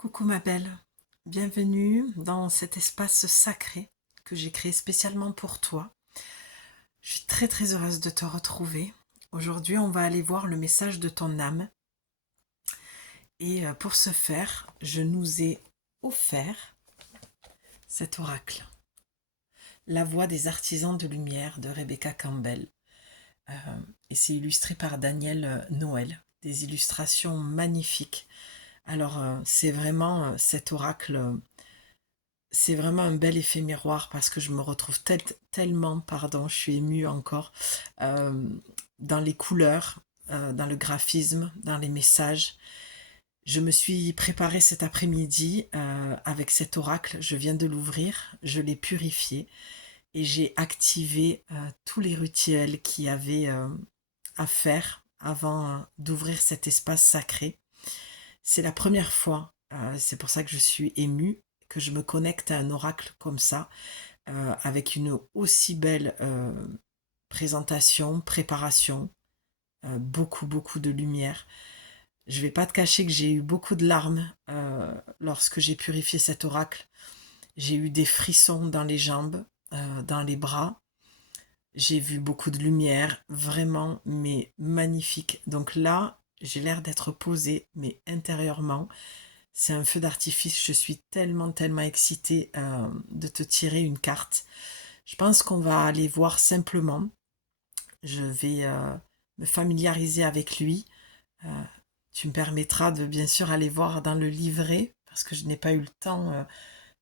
Coucou ma belle, bienvenue dans cet espace sacré que j'ai créé spécialement pour toi. Je suis très très heureuse de te retrouver. Aujourd'hui, on va aller voir le message de ton âme. Et pour ce faire, je nous ai offert cet oracle. La voix des artisans de lumière de Rebecca Campbell. Euh, et c'est illustré par Daniel Noël. Des illustrations magnifiques. Alors, c'est vraiment cet oracle. C'est vraiment un bel effet miroir parce que je me retrouve tellement, pardon, je suis émue encore, euh, dans les couleurs, dans le graphisme, dans les messages. Je me suis préparée cet après-midi avec cet oracle, je viens de l'ouvrir, je l'ai purifié et j'ai activé tous les rituels qu'il y avait à faire avant d'ouvrir cet espace sacré. C'est la première fois, c'est pour ça que je suis émue, que je me connecte à un oracle comme ça, avec une aussi belle présentation, préparation, beaucoup, beaucoup de lumière. Je vais pas te cacher que j'ai eu beaucoup de larmes lorsque j'ai purifié cet oracle. J'ai eu des frissons dans les jambes, dans les bras. J'ai vu beaucoup de lumière, vraiment, mais magnifique. Donc là, j'ai l'air d'être posée, mais intérieurement, c'est un feu d'artifice. Je suis tellement, tellement excitée de te tirer une carte. Je pense qu'on va aller voir simplement. Je vais me familiariser avec lui. Euh, Tu me permettras de bien sûr aller voir dans le livret parce que je n'ai pas eu le temps. De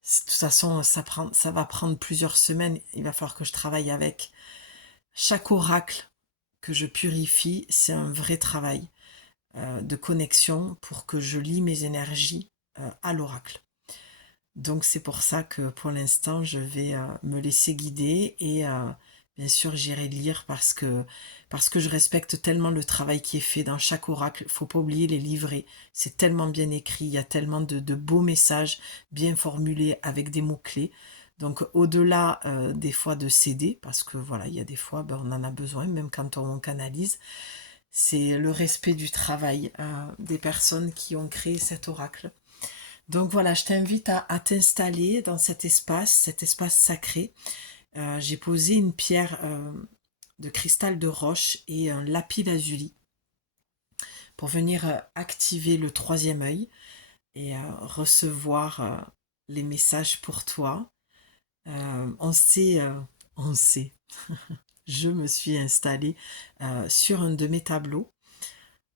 toute façon, ça va prendre plusieurs semaines. Il va falloir que je travaille avec. Chaque oracle que je purifie, c'est un vrai travail de connexion pour que je lie mes énergies à l'oracle. Donc c'est pour ça que pour l'instant je vais me laisser guider et bien sûr j'irai lire parce que je respecte tellement le travail qui est fait dans chaque oracle. Faut pas oublier les livrets, c'est tellement bien écrit, il y a tellement de beaux messages bien formulés avec des mots-clés. Donc au-delà des fois de céder, parce que voilà, il y a des fois ben, on en a besoin, même quand on canalise, c'est le respect du travail des personnes qui ont créé cet oracle. Donc voilà, je t'invite à t'installer dans cet espace sacré. J'ai posé une pierre de cristal de roche et un lapis lazuli pour venir activer le troisième œil et recevoir les messages pour toi. On sait, on sait. Je me suis installée sur un de mes tableaux.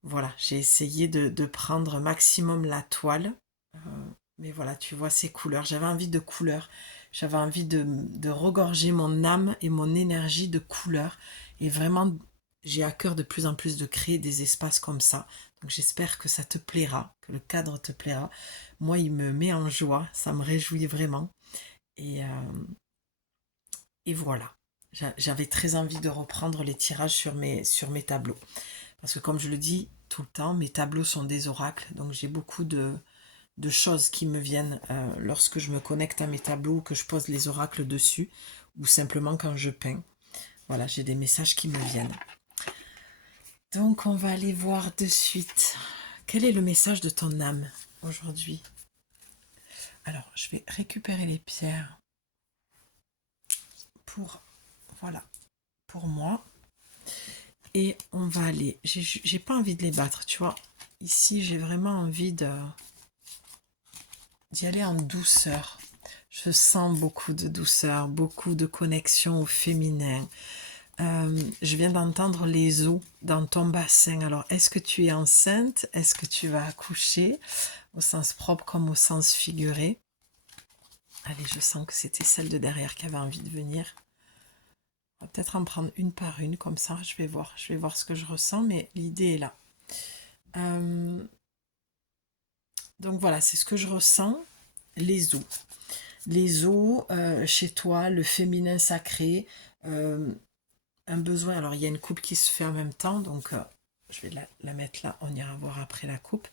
Voilà, j'ai essayé de prendre maximum la toile. Euh, mais voilà, tu vois ces couleurs. J'avais envie de couleurs. J'avais envie de regorger mon âme et mon énergie de couleurs. Et vraiment, j'ai à cœur de plus en plus de créer des espaces comme ça. Donc j'espère que ça te plaira, que le cadre te plaira. Moi, il me met en joie. Ça me réjouit vraiment. Et, euh, et voilà. J'avais très envie de reprendre les tirages sur mes tableaux. Parce que comme je le dis tout le temps, mes tableaux sont des oracles, donc j'ai beaucoup de choses qui me viennent lorsque je me connecte à mes tableaux ou que je pose les oracles dessus, ou simplement quand je peins. Voilà, j'ai des messages qui me viennent. Donc on va aller voir de suite. Quel est le message de ton âme aujourd'hui? Alors, je vais récupérer les pierres pour, voilà, pour moi. Et on va aller. J'ai pas envie de les battre, tu vois. Ici, j'ai vraiment envie d'y aller en douceur. Je sens beaucoup de douceur, beaucoup de connexion au féminin. Je viens d'entendre les os dans ton bassin. Alors, est-ce que tu es enceinte? Est-ce que tu vas accoucher? Au sens propre comme au sens figuré. Allez, je sens que c'était celle de derrière qui avait envie de venir. On va peut-être en prendre une par une, comme ça, je vais voir ce que je ressens, mais l'idée est là. Donc voilà, c'est ce que je ressens, les os. Les os, chez toi, le féminin sacré, un besoin. Alors il y a une coupe qui se fait en même temps, donc je vais la mettre là, on ira voir après la coupe.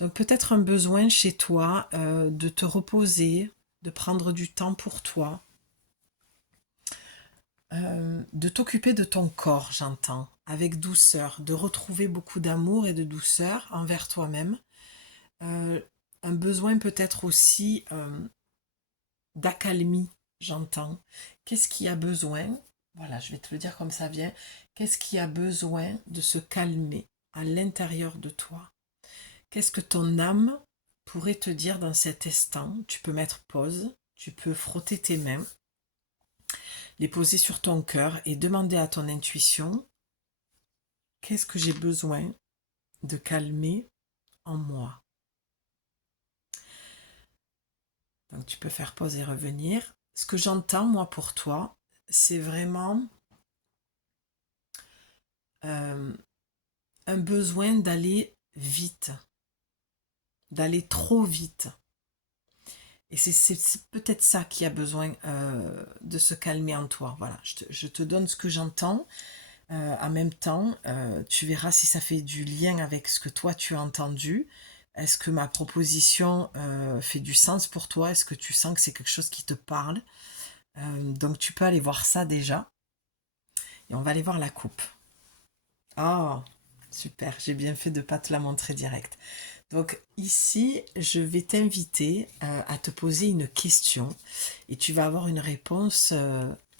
Donc peut-être un besoin chez toi de te reposer, de prendre du temps pour toi, de t'occuper de ton corps, j'entends, avec douceur, de retrouver beaucoup d'amour et de douceur envers toi-même. Euh, un besoin peut-être aussi d'accalmie, j'entends. Qu'est-ce qui a besoin? Voilà, je vais te le dire comme ça vient. Qu'est-ce qui a besoin de se calmer à l'intérieur de toi? Qu'est-ce que ton âme pourrait te dire dans cet instant? Tu peux mettre pause, tu peux frotter tes mains, les poser sur ton cœur et demander à ton intuition, qu'est-ce que j'ai besoin de calmer en moi? Donc tu peux faire pause et revenir. Ce que j'entends moi pour toi, c'est vraiment un besoin d'aller vite, d'aller trop vite. Et c'est peut-être ça qui a besoin de se calmer en toi. Voilà, je te donne ce que j'entends. En même temps, tu verras si ça fait du lien avec ce que toi tu as entendu. Est-ce que ma proposition fait du sens pour toi? Est-ce que tu sens que c'est quelque chose qui te parle? Donc tu peux aller voir ça déjà. Et on va aller voir la coupe. Ah, super, j'ai bien fait de ne pas te la montrer direct. Donc ici, je vais t'inviter à te poser une question et tu vas avoir une réponse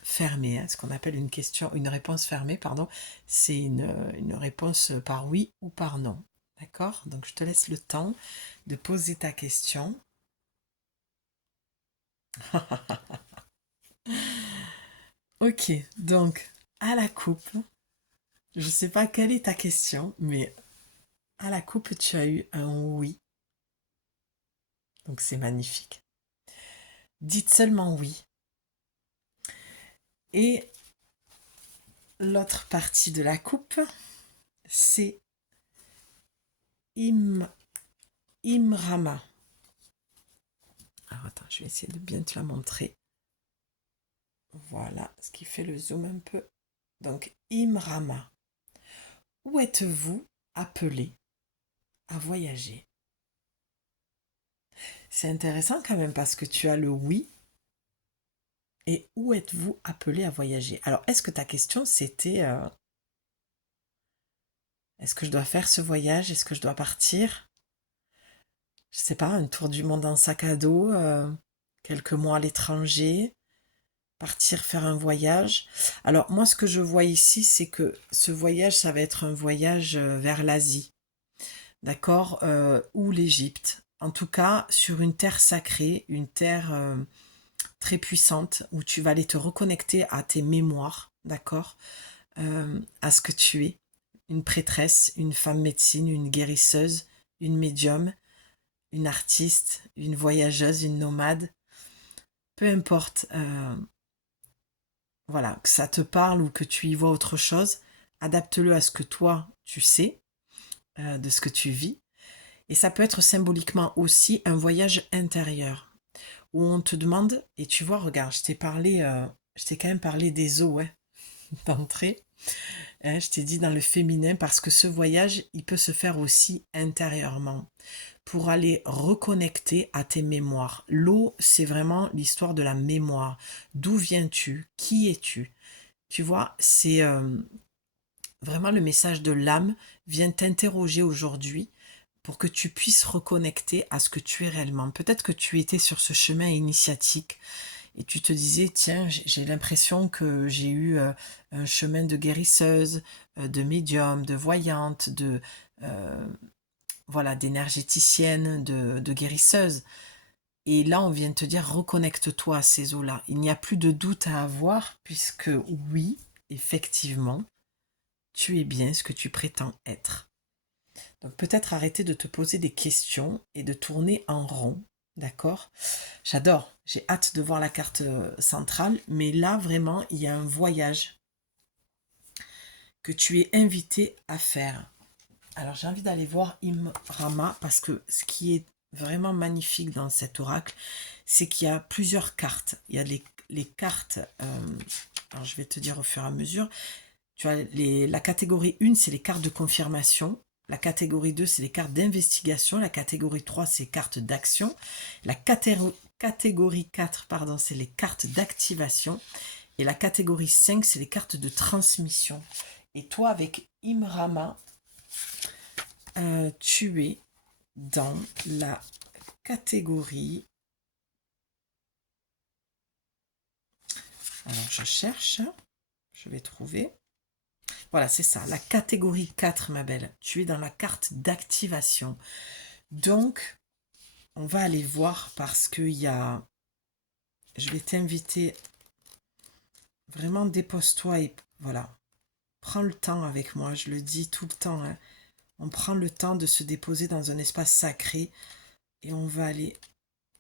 fermée, hein, ce qu'on appelle une réponse fermée, pardon. C'est une réponse par oui ou par non. D'accord? Donc je te laisse le temps de poser ta question. Ok, donc à la coupe, je ne sais pas quelle est ta question, mais à la coupe, tu as eu un oui. Donc c'est magnifique. Dites seulement oui. Et l'autre partie de la coupe, c'est Imrama. Alors attends, je vais essayer de bien te la montrer. Voilà, ce qui fait le zoom un peu. Donc Imrama. Où êtes-vous appelé à voyager? C'est intéressant quand même parce que tu as le oui. Et où êtes-vous appelé à voyager? Alors, est-ce que ta question c'était est-ce que je dois faire ce voyage? Est-ce que je dois partir? Je sais pas, un tour du monde en sac à dos, quelques mois à l'étranger, partir faire un voyage. Alors moi, ce que je vois ici, c'est que ce voyage, ça va être un voyage vers l'Asie, d'accord, ou l'Égypte. En tout cas, sur une terre sacrée, une terre très puissante, où tu vas aller te reconnecter à tes mémoires, d'accord, à ce que tu es, une prêtresse, une femme médecine, une guérisseuse, une médium, une artiste, une voyageuse, une nomade, peu importe, voilà, que ça te parle ou que tu y vois autre chose, adapte-le à ce que toi tu sais, de ce que tu vis. Et ça peut être symboliquement aussi un voyage intérieur où on te demande, et tu vois, regarde, je t'ai quand même parlé des eaux, ouais, d'entrée. Hein, je t'ai dit dans le féminin parce que ce voyage, il peut se faire aussi intérieurement pour aller reconnecter à tes mémoires. L'eau, c'est vraiment l'histoire de la mémoire. D'où viens-tu? Qui es-tu? Tu vois, c'est vraiment le message de l'âme vient t'interroger aujourd'hui pour que tu puisses reconnecter à ce que tu es réellement. Peut-être que tu étais sur ce chemin initiatique et tu te disais, tiens, j'ai l'impression que j'ai eu un chemin de guérisseuse, de médium, de voyante, euh, voilà, d'énergéticienne, de guérisseuse. Et là, on vient de te dire, reconnecte-toi à ces eaux-là. Il n'y a plus de doute à avoir, puisque oui, effectivement, tu es bien ce que tu prétends être. Donc peut-être arrêter de te poser des questions et de tourner en rond, d'accord? J'adore, j'ai hâte de voir la carte centrale, mais là, vraiment, il y a un voyage que tu es invité à faire. Alors j'ai envie d'aller voir Imrama parce que ce qui est vraiment magnifique dans cet oracle, c'est qu'il y a plusieurs cartes. Il y a les cartes, alors je vais te dire au fur et à mesure, tu as la catégorie 1, c'est les cartes de confirmation. La catégorie 2, c'est les cartes d'investigation. La catégorie 3, c'est les cartes d'action. La catégorie 4, pardon, c'est les cartes d'activation. Et la catégorie 5, c'est les cartes de transmission. Et toi, avec Imrama, tu es dans la catégorie. Alors, je cherche. Je vais trouver. Voilà, c'est ça. La catégorie 4, ma belle. Tu es dans la carte d'activation. Donc, on va aller voir parce qu'il y a... Je vais t'inviter. Vraiment, dépose-toi et voilà. Prends le temps avec moi. Je le dis tout le temps. Hein. On prend le temps de se déposer dans un espace sacré. Et on va aller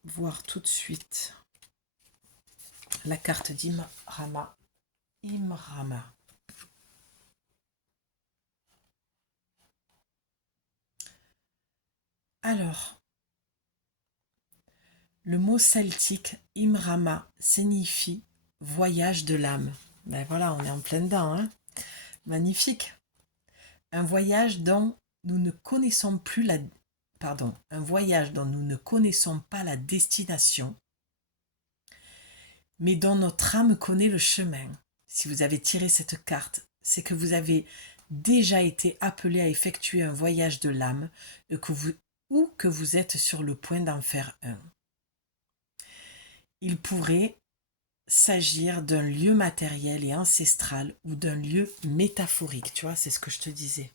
voir tout de suite la carte d'Imrama. Imrama. Alors, le mot celtique Imrama signifie voyage de l'âme. Ben voilà, on est en plein dedans. Hein. Magnifique. Un voyage dont nous ne connaissons plus la... Pardon, un voyage dont nous ne connaissons pas la destination, mais dont notre âme connaît le chemin. Si vous avez tiré cette carte, c'est que vous avez déjà été appelé à effectuer un voyage de l'âme ou que vous êtes sur le point d'en faire un. Il pourrait s'agir d'un lieu matériel et ancestral ou d'un lieu métaphorique. Tu vois, c'est ce que je te disais.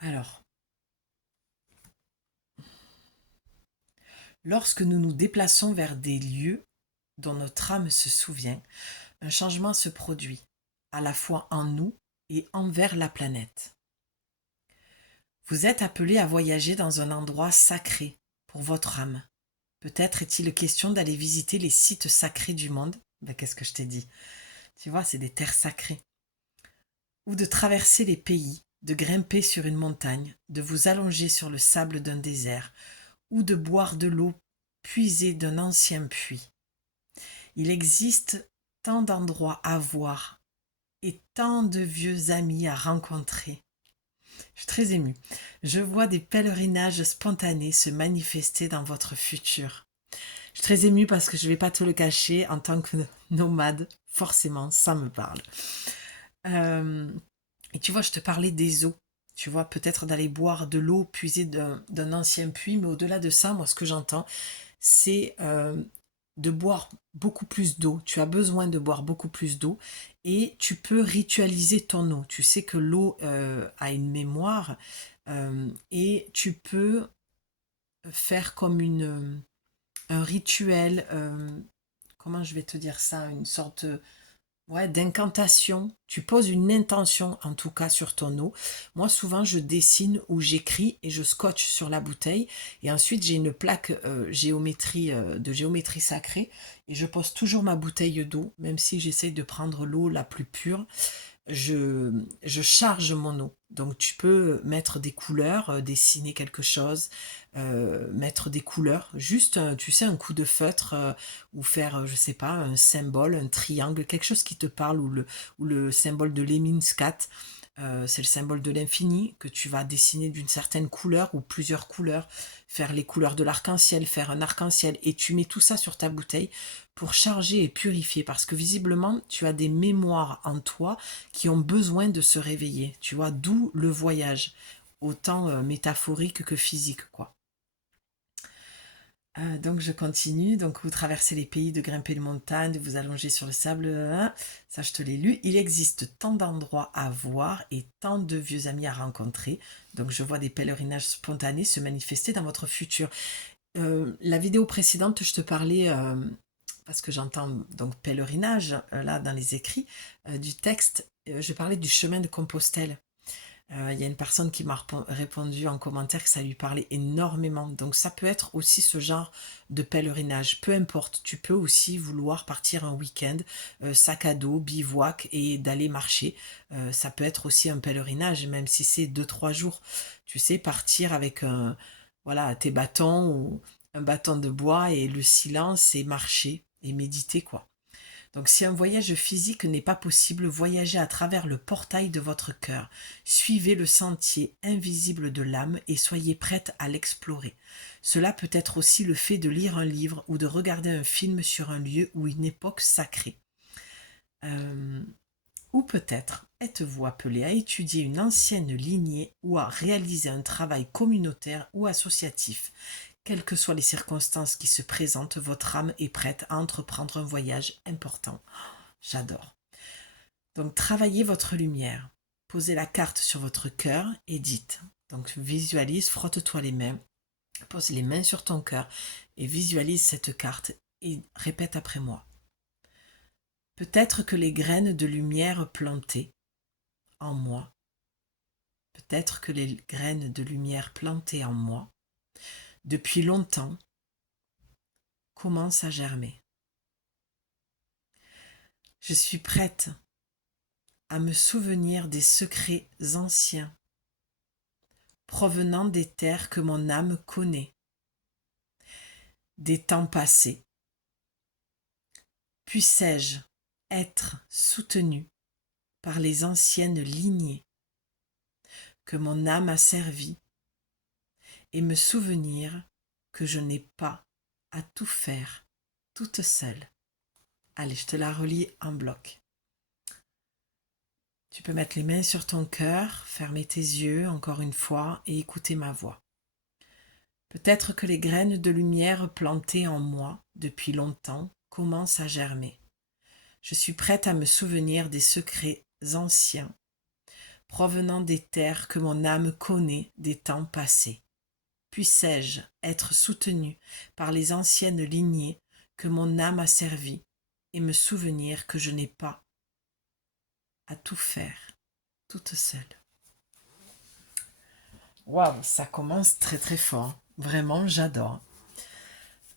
Alors, lorsque nous nous déplaçons vers des lieux dont notre âme se souvient, un changement se produit, à la fois en nous et envers la planète. Vous êtes appelé à voyager dans un endroit sacré pour votre âme. Peut-être est-il question d'aller visiter les sites sacrés du monde. Ben, qu'est-ce que je t'ai dit? Tu vois, c'est des terres sacrées. Ou de traverser les pays, de grimper sur une montagne, de vous allonger sur le sable d'un désert, ou de boire de l'eau puisée d'un ancien puits. Il existe tant d'endroits à voir et tant de vieux amis à rencontrer. Je suis très émue. Je vois des pèlerinages spontanés se manifester dans votre futur. Je suis très émue parce que je ne vais pas te le cacher, en tant que nomade, forcément, ça me parle. Et tu vois, je te parlais des eaux. Tu vois, peut-être d'aller boire de l'eau puisée d'un ancien puits, mais au-delà de ça, moi, ce que j'entends, c'est de boire beaucoup plus d'eau. Tu as besoin de boire beaucoup plus d'eau et tu peux ritualiser ton eau. Tu sais que l'eau a une mémoire et tu peux faire comme un rituel, comment je vais te dire ça, une sorte d'incantation. Tu poses une intention en tout cas sur ton eau. Moi souvent je dessine ou j'écris et je scotche sur la bouteille et ensuite j'ai une plaque de géométrie sacrée et je pose toujours ma bouteille d'eau même si j'essaye de prendre l'eau la plus pure. Je charge mon eau. Donc tu peux mettre des couleurs, dessiner quelque chose, mettre des couleurs, juste, tu sais, un coup de feutre ou faire, je sais pas, un symbole, un triangle, quelque chose qui te parle ou le symbole de Lemniscat. C'est le symbole de l'infini que tu vas dessiner d'une certaine couleur ou plusieurs couleurs, faire les couleurs de l'arc-en-ciel, faire un arc-en-ciel et tu mets tout ça sur ta bouteille pour charger et purifier parce que visiblement tu as des mémoires en toi qui ont besoin de se réveiller, tu vois, d'où le voyage, autant métaphorique que physique, quoi. Donc je continue, donc vous traversez les pays, de grimper les montagnes, de vous allonger sur le sable, ça je te l'ai lu. Il existe tant d'endroits à voir et tant de vieux amis à rencontrer, donc je vois des pèlerinages spontanés se manifester dans votre futur. La vidéo précédente, je te parlais, parce que j'entends donc pèlerinage, là dans les écrits du texte, je parlais du chemin de Compostelle. Il y a une personne qui m'a répondu en commentaire que ça lui parlait énormément. Donc ça peut être aussi ce genre de pèlerinage. Peu importe, tu peux aussi vouloir partir un week-end, sac à dos, bivouac et d'aller marcher. Ça peut être aussi un pèlerinage, même si c'est 2-3 jours. Tu sais, partir avec voilà, tes bâtons ou un bâton de bois et le silence et marcher et méditer, quoi. Donc si un voyage physique n'est pas possible, voyagez à travers le portail de votre cœur. Suivez le sentier invisible de l'âme et soyez prête à l'explorer. Cela peut être aussi le fait de lire un livre ou de regarder un film sur un lieu ou une époque sacrée. Ou peut-être êtes-vous appelé à étudier une ancienne lignée ou à réaliser un travail communautaire ou associatif? Quelles que soient les circonstances qui se présentent, votre âme est prête à entreprendre un voyage important. J'adore. Donc, travaillez votre lumière. Posez la carte sur votre cœur et dites. Donc, visualise, frotte-toi les mains, pose les mains sur ton cœur et visualise cette carte et répète après moi. Peut-être que les graines de lumière plantées en moi, peut-être que les graines de lumière plantées en moi, depuis longtemps, commencent à germer. Je suis prête à me souvenir des secrets anciens provenant des terres que mon âme connaît, des temps passés. Puissais-je être soutenu par les anciennes lignées que mon âme a servies et me souvenir que je n'ai pas à tout faire toute seule. Allez, je te la relis en bloc. Tu peux mettre les mains sur ton cœur, fermer tes yeux encore une fois et écouter ma voix. Peut-être que les graines de lumière plantées en moi depuis longtemps commencent à germer. Je suis prête à me souvenir des secrets anciens provenant des terres que mon âme connaît des temps passés. Puissais-je être soutenu par les anciennes lignées que mon âme a servies et me souvenir que je n'ai pas à tout faire toute seule. Waouh, ça commence très très fort. Vraiment, j'adore.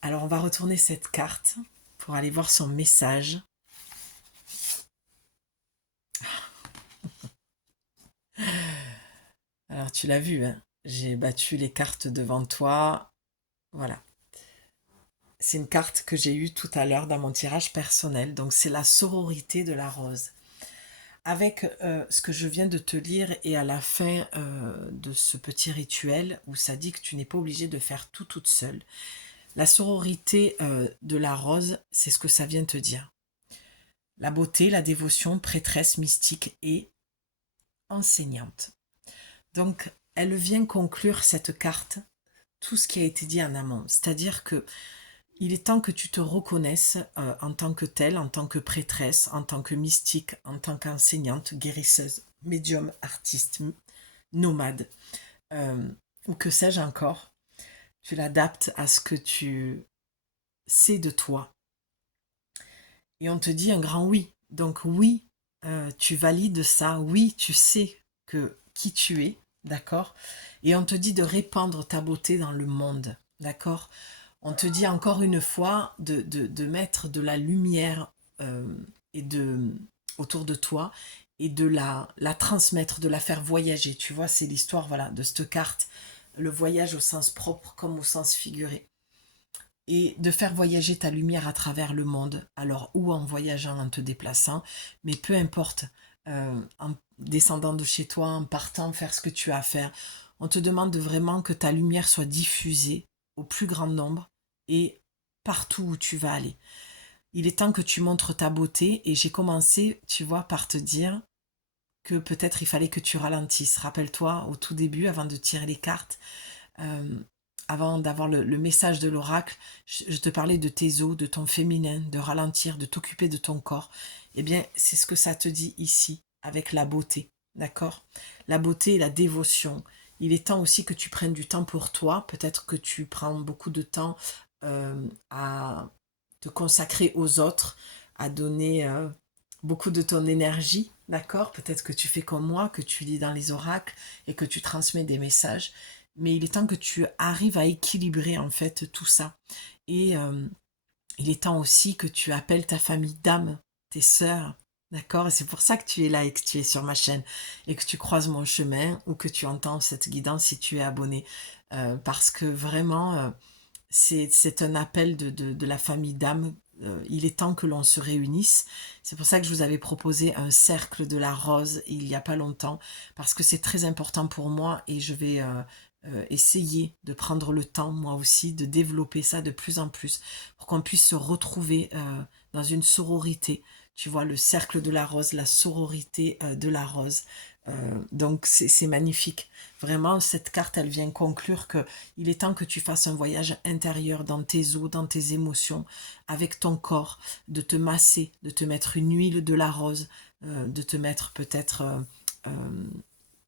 Alors, on va retourner cette carte pour aller voir son message. Alors, tu l'as vu, hein, j'ai battu les cartes devant toi. Voilà. C'est une carte que j'ai eue tout à l'heure dans mon tirage personnel. Donc, c'est la sororité de la rose. Avec ce que je viens de te lire et à la fin de ce petit rituel où ça dit que tu n'es pas obligé de faire tout toute seule. La sororité de la rose, c'est ce que ça vient te dire. La beauté, la dévotion, prêtresse mystique et enseignante. Donc, elle vient conclure cette carte, tout ce qui a été dit en amont. C'est-à-dire que il est temps que tu te reconnaisses en tant que telle, en tant que prêtresse, en tant que mystique, en tant qu'enseignante, guérisseuse, médium, artiste, nomade, ou que sais-je encore. Tu l'adaptes à ce que tu sais de toi. Et on te dit un grand oui. Donc oui, tu valides ça. Oui, tu sais qui tu es, d'accord? Et on te dit de répandre ta beauté dans le monde, d'accord? On te dit encore une fois de mettre de la lumière autour de toi et de la transmettre, de la faire voyager. Tu vois, c'est l'histoire voilà, de cette carte, le voyage au sens propre comme au sens figuré. Et de faire voyager ta lumière à travers le monde, alors ou en voyageant, en te déplaçant, mais peu importe, en descendant de chez toi, en partant faire ce que tu as à faire. On te demande vraiment que ta lumière soit diffusée au plus grand nombre et partout où tu vas aller. Il est temps que tu montres ta beauté et j'ai commencé, tu vois, par te dire que peut-être il fallait que tu ralentisses. Rappelle-toi, au tout début, avant de tirer les cartes, avant d'avoir le message de l'oracle, je te parlais de tes os, de ton féminin, de ralentir, de t'occuper de ton corps. Eh bien, c'est ce que ça te dit ici, avec la beauté, d'accord? La beauté et la dévotion. Il est temps aussi que tu prennes du temps pour toi. Peut-être que tu prends beaucoup de temps à te consacrer aux autres, à donner beaucoup de ton énergie, d'accord? Peut-être que tu fais comme moi, que tu lis dans les oracles et que tu transmets des messages. Mais il est temps que tu arrives à équilibrer en fait tout ça. Et il est temps aussi que tu appelles ta famille d'âme, tes sœurs, d'accord? Et c'est pour ça que tu es là et que tu es sur ma chaîne et que tu croises mon chemin ou que tu entends cette guidance si tu es abonné. Parce que vraiment, c'est un appel de la famille d'âme. Il est temps que l'on se réunisse. C'est pour ça que je vous avais proposé un cercle de la rose il n'y a pas longtemps, parce que c'est très important pour moi et je vais essayer de prendre le temps, moi aussi, de développer ça de plus en plus, pour qu'on puisse se retrouver dans une sororité, Tu vois le cercle de la rose, la sororité de la rose. Donc c'est magnifique. Vraiment, cette carte, elle vient conclure que il est temps que tu fasses un voyage intérieur dans tes os, dans tes émotions, avec ton corps, de te masser, de te mettre une huile de la rose, de te mettre peut-être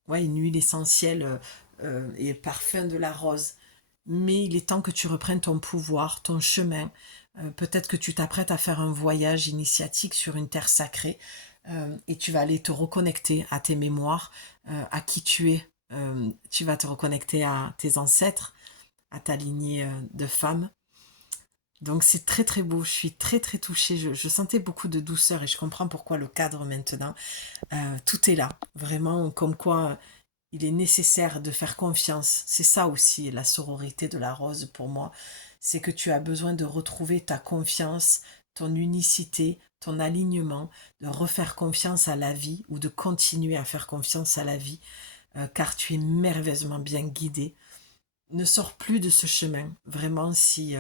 ouais, une huile essentielle et parfum de la rose. Mais il est temps que tu reprennes ton pouvoir, ton chemin. Peut-être que tu t'apprêtes à faire un voyage initiatique sur une terre sacrée et tu vas aller te reconnecter à tes mémoires, à qui tu es. Tu vas te reconnecter à tes ancêtres, à ta lignée de femmes. Donc c'est très très beau, je suis très très touchée, je sentais beaucoup de douceur et je comprends pourquoi le cadre maintenant, tout est là, vraiment comme quoi il est nécessaire de faire confiance. C'est ça aussi la sororité de la rose pour moi. C'est que tu as besoin de retrouver ta confiance, ton unicité, ton alignement, de refaire confiance à la vie ou de continuer à faire confiance à la vie, car tu es merveilleusement bien guidé. Ne sors plus de ce chemin. Vraiment, si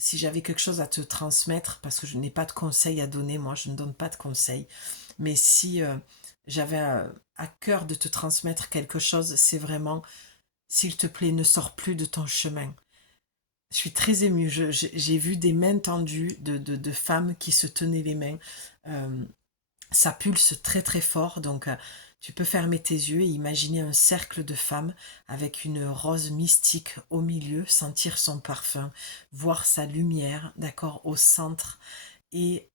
j'avais quelque chose à te transmettre, parce que je n'ai pas de conseils à donner, moi je ne donne pas de conseils, mais si j'avais à cœur de te transmettre quelque chose, c'est vraiment, s'il te plaît, ne sors plus de ton chemin. Je suis très émue, j'ai vu des mains tendues de femmes qui se tenaient les mains. Euh, Ça pulse très très fort, donc tu peux fermer tes yeux et imaginer un cercle de femmes avec une rose mystique au milieu, sentir son parfum, voir sa lumière, d'accord, au centre. Et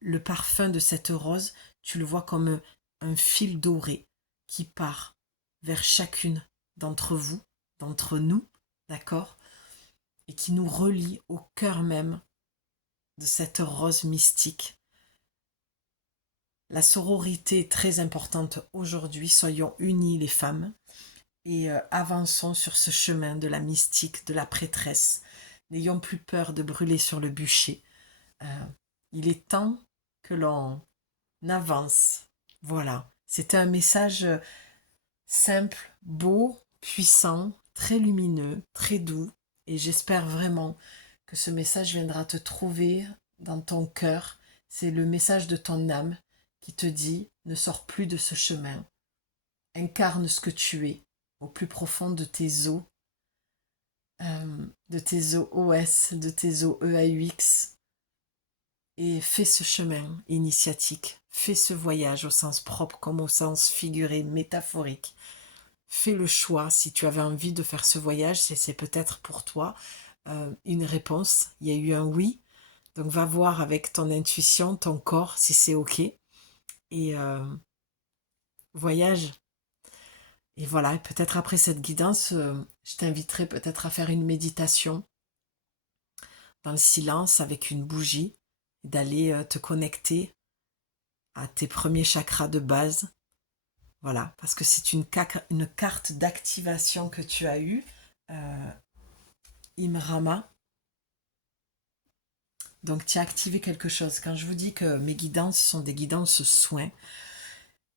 le parfum de cette rose, tu le vois comme un fil doré qui part vers chacune d'entre vous, d'entre nous, d'accord, et qui nous relie au cœur même de cette rose mystique. La sororité est très importante aujourd'hui. Soyons unis les femmes et avançons sur ce chemin de la mystique, de la prêtresse. N'ayons plus peur de brûler sur le bûcher. Euh, il est temps que l'on avance. Voilà. C'était un message simple, beau, puissant, très lumineux, très doux. Et j'espère vraiment que ce message viendra te trouver dans ton cœur. C'est le message de ton âme qui te dit ne sors plus de ce chemin. Incarne ce que tu es au plus profond de tes os, de tes os OS, de tes os EAUX. Et fais ce chemin initiatique. Fais ce voyage au sens propre comme au sens figuré, métaphorique. Fais le choix, si tu avais envie de faire ce voyage, c'est peut-être pour toi une réponse. Il y a eu un oui, donc va voir avec ton intuition, ton corps, si c'est OK. Et voyage. Et voilà, peut-être après cette guidance, je t'inviterai peut-être à faire une méditation dans le silence avec une bougie, d'aller te connecter à tes premiers chakras de base. Voilà, parce que c'est une carte d'activation que tu as eue. Euh, Imrama. Donc, tu as activé quelque chose. Quand je vous dis que mes guidances sont des guidances soins,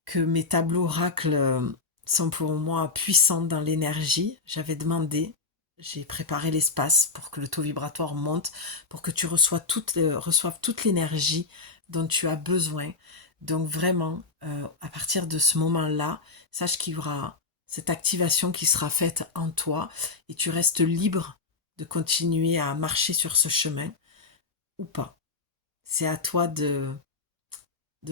que mes tableaux oracles sont pour moi puissants dans l'énergie, j'avais demandé, j'ai préparé l'espace pour que le taux vibratoire monte, pour que tu reçoives toute l'énergie dont tu as besoin. Donc vraiment, à partir de ce moment-là, sache qu'il y aura cette activation qui sera faite en toi et tu restes libre de continuer à marcher sur ce chemin ou pas. C'est à toi de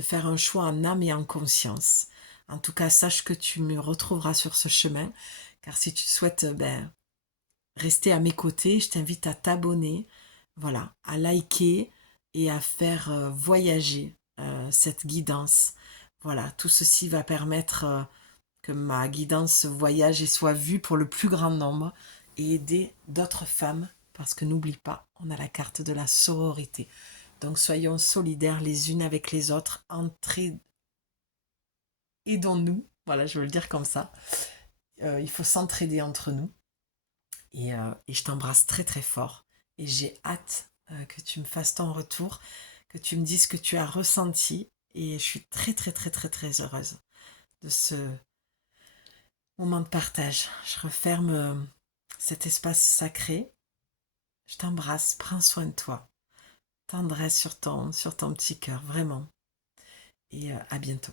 faire un choix en âme et en conscience. En tout cas, sache que tu me retrouveras sur ce chemin, car si tu souhaites rester à mes côtés, je t'invite à t'abonner, voilà, à liker et à faire voyager cette guidance. Voilà, tout ceci va permettre que ma guidance voyage et soit vue pour le plus grand nombre et aider d'autres femmes, parce que n'oublie pas, on a la carte de la sororité. Donc soyons solidaires les unes avec les autres, aidons-nous, voilà, je veux le dire comme ça. Il faut s'entraider entre nous. Et je t'embrasse très très fort. Et j'ai hâte que tu me fasses ton retour, que tu me dises ce que tu as ressenti. Et je suis très très très très très heureuse de ce moment de partage. Je referme cet espace sacré. Je t'embrasse, prends soin de toi. tendresse sur ton petit cœur, vraiment. Et à bientôt.